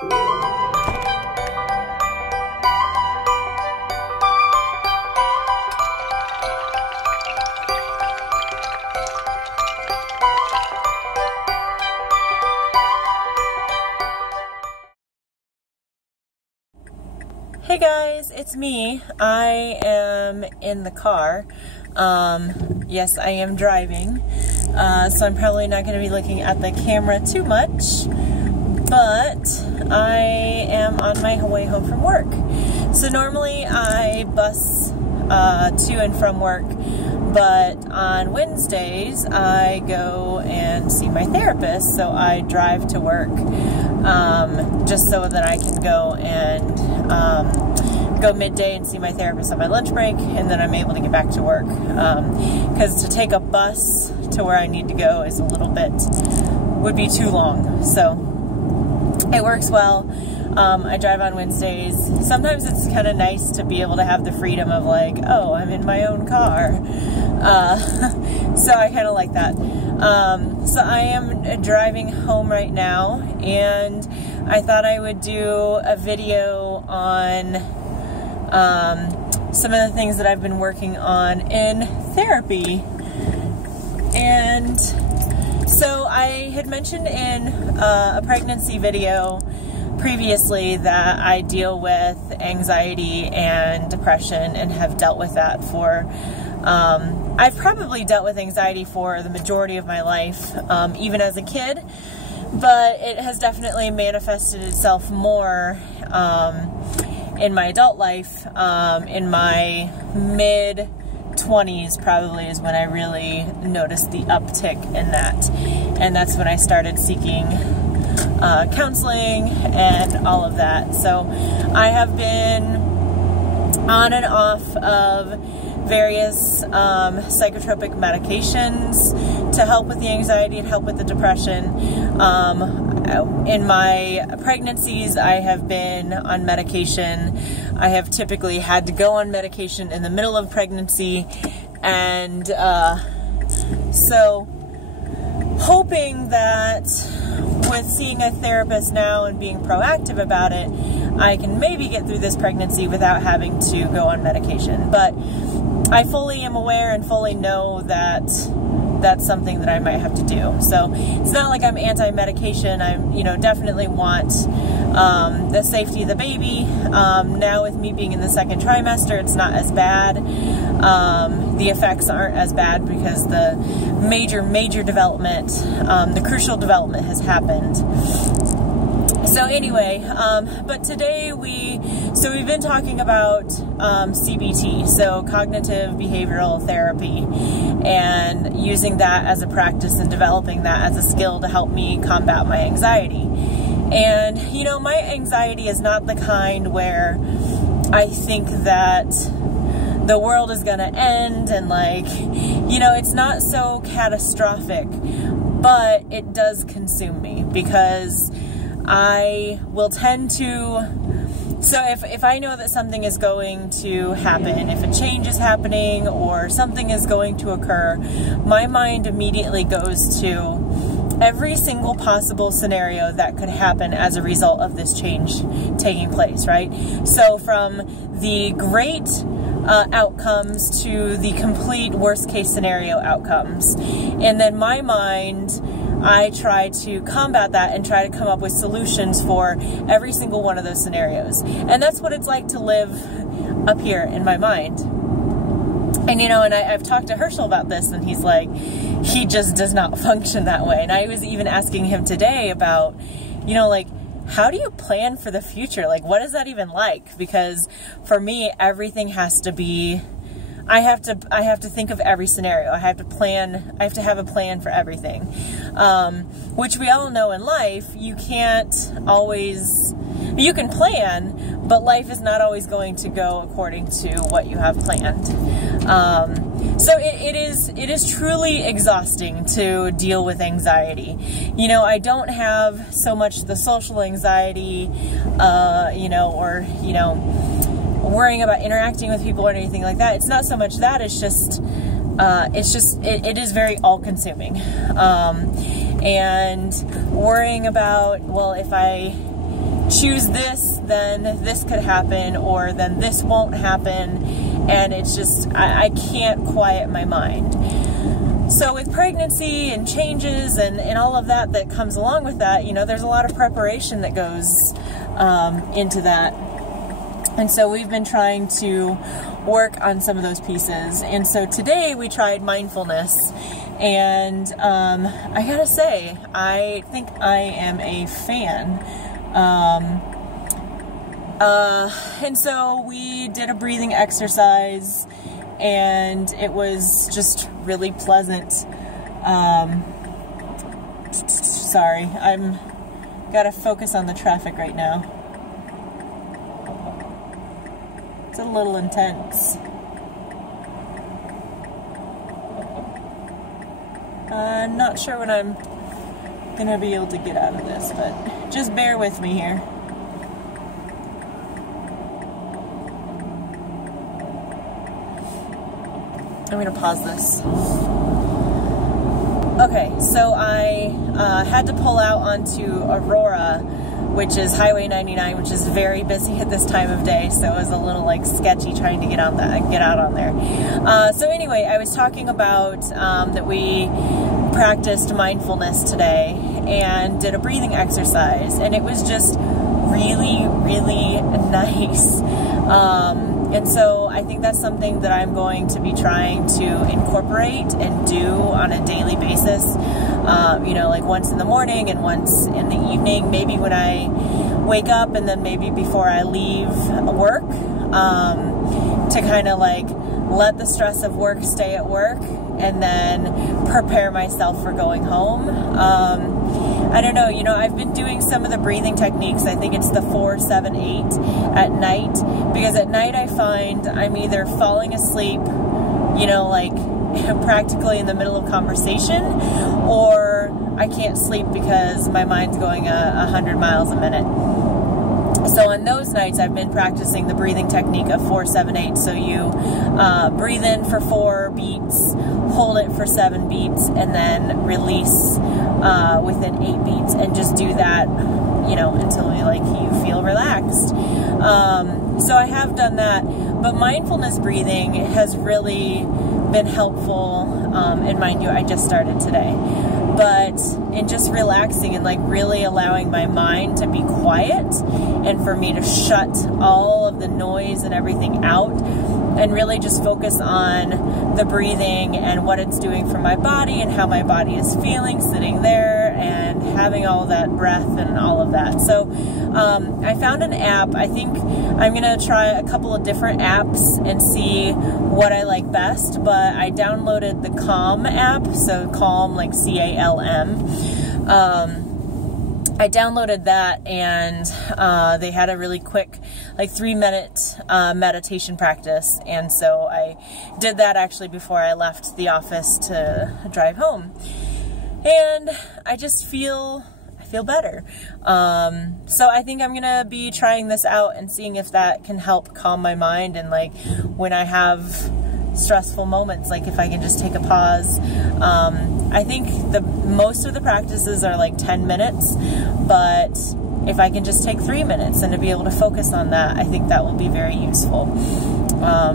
Hey guys, it's me. I am in the car. Yes, I am driving, so I'm probably not going to be looking at the camera too much, but I am on my way home from work. So normally I bus to and from work, but on Wednesdays I go and see my therapist, so I drive to work just so that I can go and go midday and see my therapist on my lunch break, and then I'm able to get back to work, because to take a bus to where I need to go is a little bit, would be too long, so it works well. I drive on Wednesdays. Sometimes it's kind of nice to be able to have the freedom of like, oh, I'm in my own car, so I kind of like that. So I am driving home right now, and I thought I would do a video on some of the things that I've been working on in therapy. And so I had mentioned in a pregnancy video previously that I deal with anxiety and depression and have dealt with that for, I've probably dealt with anxiety for the majority of my life, even as a kid, but it has definitely manifested itself more in my adult life. In my mid-20s probably is when I really noticed the uptick in that, and that's when I started seeking counseling and all of that. So I have been on and off of various psychotropic medications to help with the anxiety and help with the depression. In my pregnancies, I have been on medication. I have typically had to go on medication in the middle of pregnancy, and so hoping that with seeing a therapist now and being proactive about it, I can maybe get through this pregnancy without having to go on medication. But I fully am aware and fully know that that's something that I might have to do. So it's not like I'm anti-medication. I'm, definitely want the safety of the baby. Now with me being in the second trimester, it's not as bad. The effects aren't as bad because the major development, the crucial development has happened. So anyway, but today we've been talking about CBT, so cognitive behavioral therapy, and using that as a practice and developing that as a skill to help me combat my anxiety. And, my anxiety is not the kind where I think that the world is gonna end and it's not so catastrophic, but it does consume me because I will tend to, so if I know that something is going to happen, if a change is happening or something is going to occur, my mind immediately goes to every single possible scenario that could happen as a result of this change taking place, right? So from the great outcomes to the complete worst case scenario outcomes. And then my mind, I try to combat that and try to come up with solutions for every single one of those scenarios. And that's what it's like to live up here in my mind. And and I've talked to Herschel about this, and he's like, he just does not function that way. And I was even asking him today about, how do you plan for the future? What is that even like? Because for me, everything has to be, I have to think of every scenario. I have to have a plan for everything. Which we all know in life, you can plan, but life is not always going to go according to what you have planned. So it is truly exhausting to deal with anxiety. I don't have so much the social anxiety, or worrying about interacting with people or anything like that. It's not so much that, it is very all-consuming. And worrying about, well, if I choose this, then this could happen, or then this won't happen, and it's just, I can't quiet my mind. So with pregnancy and changes and all of that that comes along with that, you know, there's a lot of preparation that goes into that. And so we've been trying to work on some of those pieces. And so today we tried mindfulness, and I gotta say, I think I am a fan. And so we did a breathing exercise, and it was just really pleasant. Sorry, I'm gotta focus on the traffic right now. It's a little intense. I'm not sure what I'm gonna be able to get out of this, but just bear with me here. I'm gonna pause this. Okay, so I had to pull out onto Aurora, which is Highway 99, which is very busy at this time of day, so it was a little like sketchy trying to get out on there. So anyway, I was talking about that we practiced mindfulness today and did a breathing exercise, and it was just really, really nice. And so I think that's something that I'm going to be trying to incorporate and do on a daily basis. You know, like once in the morning and once in the evening, maybe when I wake up, and then maybe before I leave work, to kind of like let the stress of work stay at work and then prepare myself for going home. I don't know, you know, I've been doing some of the breathing techniques. I think it's the 4-7-8 at night, because at night I find I'm either falling asleep, you know, like practically in the middle of conversation, or I can't sleep because my mind's going 100 miles a minute. So on those nights, I've been practicing the breathing technique of 4-7-8. So you breathe in for 4 beats, hold it for 7 beats, and then release within 8 beats, and just do that, you know, until you feel relaxed. So I have done that, but mindfulness breathing has really been helpful, and mind you, I just started today. But in just relaxing and like really allowing my mind to be quiet, and for me to shut all of the noise and everything out, and really just focus on the breathing and what it's doing for my body and how my body is feeling sitting there and having all that breath and all of that. So I found an app. I think I'm gonna try a couple of different apps and see what I like best, but I downloaded the Calm app, so Calm, like C-A-L-M. I downloaded that, and they had a really quick, like 3-minute meditation practice, and so I did that actually before I left the office to drive home, and I just feel better. So I think I'm gonna be trying this out and seeing if that can help calm my mind, and like when I have stressful moments, like if I can just take a pause. I think most of the practices are like 10 minutes, but if I can just take 3 minutes and to be able to focus on that, I think that will be very useful.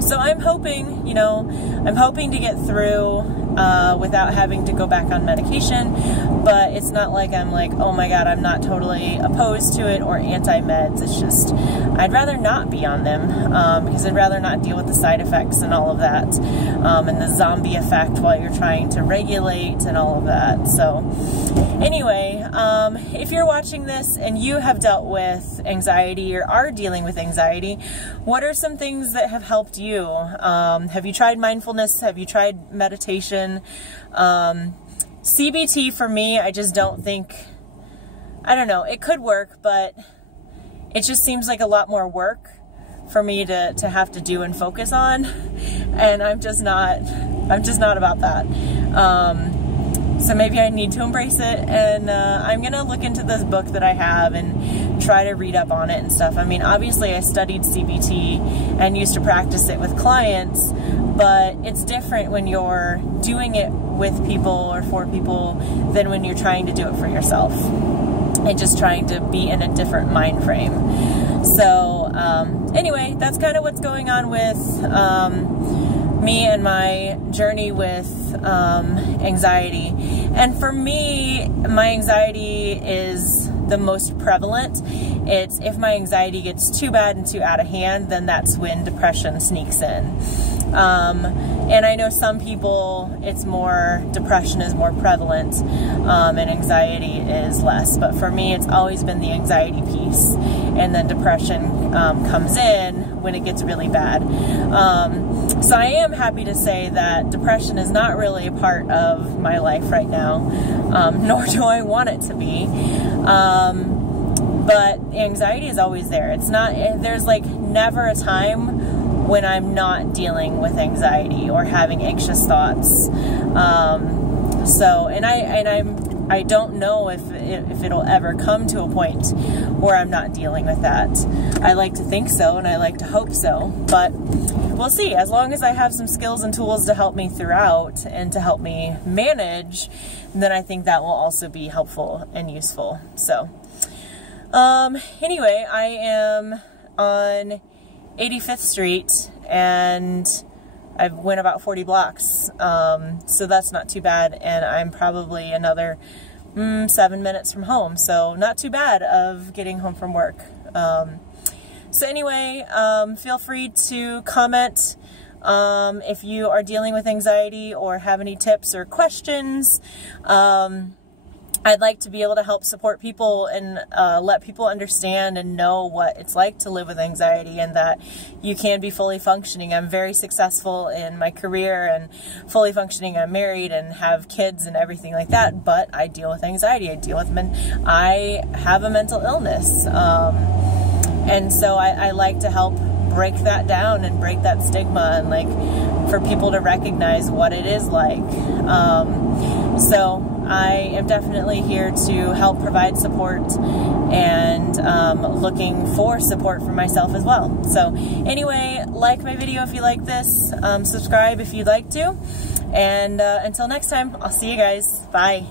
So I'm hoping, you know, to get through without having to go back on medication, but it's not like I'm like, oh my God, I'm not totally opposed to it or anti-meds. It's just, I'd rather not be on them, because I'd rather not deal with the side effects and all of that, and the zombie effect while you're trying to regulate and all of that. So anyway, if you're watching this and you have dealt with anxiety or are dealing with anxiety, what are some things that have helped you? Have you tried mindfulness? Have you tried meditation? CBT for me, I just don't think, I don't know, it could work, but it just seems like a lot more work for me to have to do and focus on, and I'm just not about that. So maybe I need to embrace it, and I'm gonna look into this book that I have and try to read up on it and stuff. I mean, obviously I studied CBT and used to practice it with clients, but it's different when you're doing it with people or for people than when you're trying to do it for yourself. and just trying to be in a different mind frame. So anyway, that's kind of what's going on with me and my journey with anxiety. And for me, my anxiety is the most prevalent. It's if my anxiety gets too bad and too out of hand, then that's when depression sneaks in. And I know some people, depression is more prevalent, and anxiety is less. But for me, it's always been the anxiety piece. And then depression comes in when it gets really bad. So I am happy to say that depression is not really a part of my life right now, nor do I want it to be. But anxiety is always there. There's like never a time when I'm not dealing with anxiety or having anxious thoughts. I don't know if it'll ever come to a point where I'm not dealing with that. I like to think so, and I like to hope so, but we'll see. As long as I have some skills and tools to help me throughout and to help me manage, then I think that will also be helpful and useful. So anyway, I am on 85th Street, and I went about 40 blocks, so that's not too bad, and I'm probably another 7 minutes from home, so not too bad of getting home from work. So anyway, feel free to comment if you are dealing with anxiety or have any tips or questions. I'd like to be able to help support people and let people understand and know what it's like to live with anxiety, and that you can be fully functioning. I'm very successful in my career and fully functioning. I'm married and have kids and everything like that, but I deal with anxiety. I have a mental illness. And so I like to help break that down and break that stigma, and like for people to recognize what it is like. So I am definitely here to help provide support, and looking for support for myself as well. So anyway, like my video if you like this, subscribe if you'd like to, and until next time, I'll see you guys. Bye.